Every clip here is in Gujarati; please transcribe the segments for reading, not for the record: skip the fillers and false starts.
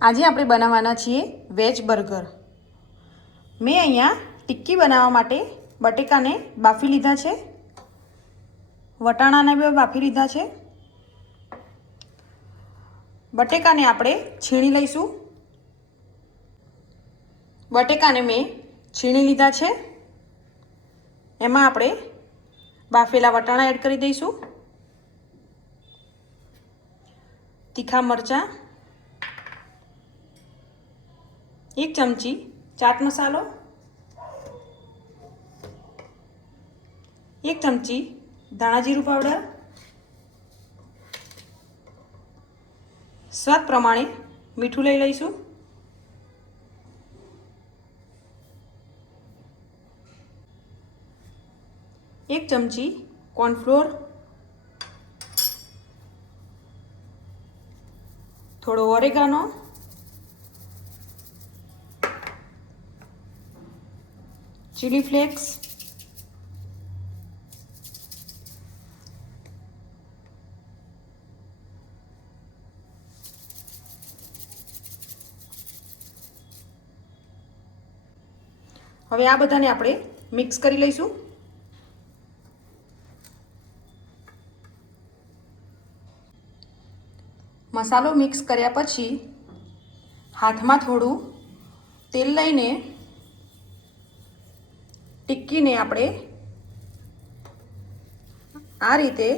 આજે આપણે બનાવવાના છીએ વેજ બર્ગર। મેં અહીંયા ટિક્કી બનાવવા માટે બટેકાને બાફી લીધા છે, વટાણાને બી બાફી લીધા છે। બટેકાને આપણે છીણી લઈશું। બટેકાને મેં છીણી લીધા છે, એમાં આપણે બાફેલા વટાણા એડ કરી દઈશું, તીખા મરચાં, 1 ચમચી ચાટ મસાલો, 1 ચમચી ધાણા જીરું પાવડર, સ્વાદ પ્રમાણે મીઠું લઈ લઈશું, એક ચમચી કોર્નફ્લોર, થોડો ઓરેગાનો, ચીલી ફ્લેક્સ, હવે આ બધાને આપણે મિક્સ કરી લઈશું। મસાલો મિક્સ કર્યા પછી હાથમાં થોડું તેલ લઈને ટિક્કીને આપણે આ રીતે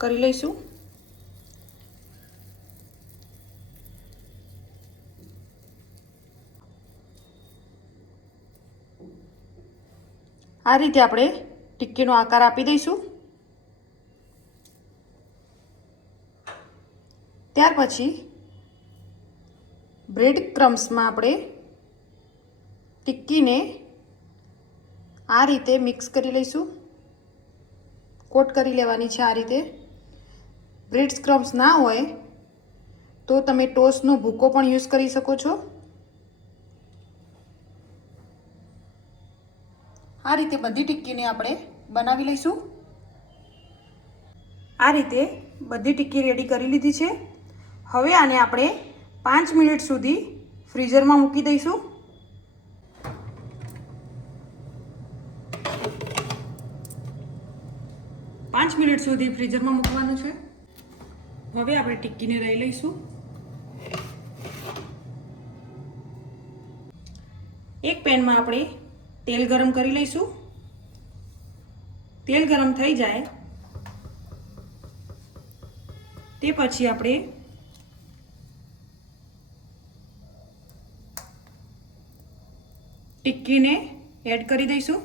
કરી લઈશું। આ રીતે આપણે ટિક્કીનો આકાર આપી દઈશું। ત્યાર પછી બ્રેડ ક્રમ્સમાં આપણે ટિક્કીને આ રીતે મિક્સ કરી લઈશું, કોટ કરી લેવાની છે। આ રીતે બ્રેડ ક્રમ્સ ના હોય તો તમે ટોસ્ટનો ભૂકો પણ યુઝ કરી શકો છો। આ રીતે બધી ટિક્કીને આપણે બનાવી લઈશું। આ રીતે બધી ટિક્કી રેડી કરી લીધી છે। હવે આને આપણે 5 મિનિટ સુધી ફ્રીઝરમાં મૂકી દઈશું। પાંચ મિનિટ સુધી ફ્રીઝરમાં મૂકવાનું છે। હવે આપણે ટિક્કીને લઈ લઈશું। એક પેનમાં આપણે તેલ ગરમ કરી લઈશું। તેલ ગરમ થઈ જાય તે પછી આપણે ટિક્કીને એડ કરી દઈશું।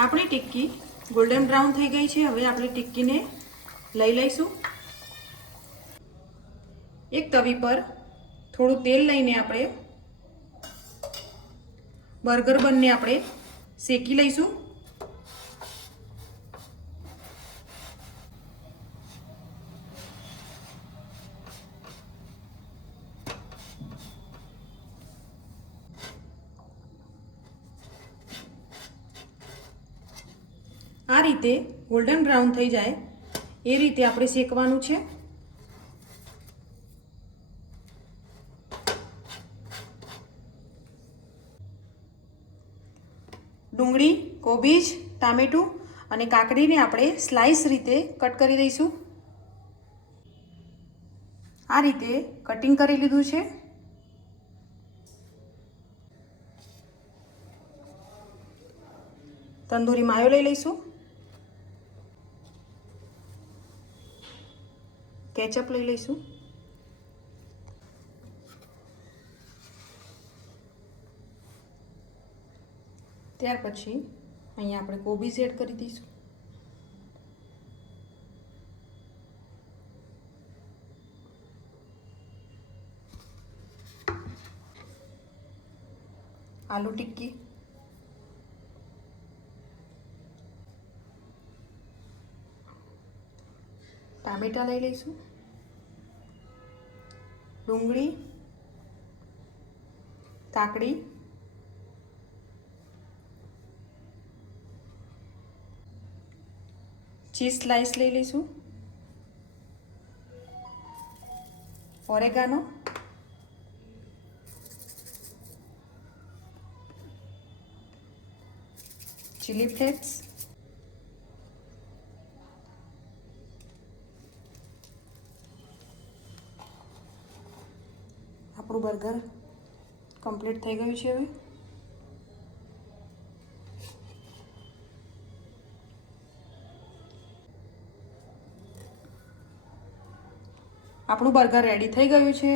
આપણી ટિક્કી ગોલ્ડન બ્રાઉન થઈ ગઈ છે। હવે આપણે ટિક્કીને લઈ લઈશું। એક તવી પર થોડું તેલ લઈને આપણે બર્ગર બનને આપણે શેકી લઈશું। આ રીતે ગોલ્ડન બ્રાઉન થઈ જાય એ રીતે આપણે શેકવાનું છે। ડુંગળી, કોબીજ, ટામેટું અને કાકડીને આપણે સ્લાઇસ રીતે કટ કરી દઈશું। આ રીતે કટિંગ કરી લીધું છે। તંદૂરી માયો લઈ લઈશું, કેચઅપ લઈ લઈશું, ત્યાર પછી અહીંયા આપણે કોબીજ એડ કરી દઈશું, આલુ ટિક્કી, ટામેટાં લઈ લઈશું, ડુંગળી, કાકડી, ચીઝ સ્લાઈસ લઈ લઈશું, ઓરેગાનો, ચીલી ફ્લેક્સ, આપણું બર્ગર કમ્પ્લીટ થઈ ગયું છે. હવે આપણું બર્ગર રેડી થઈ ગયું છે.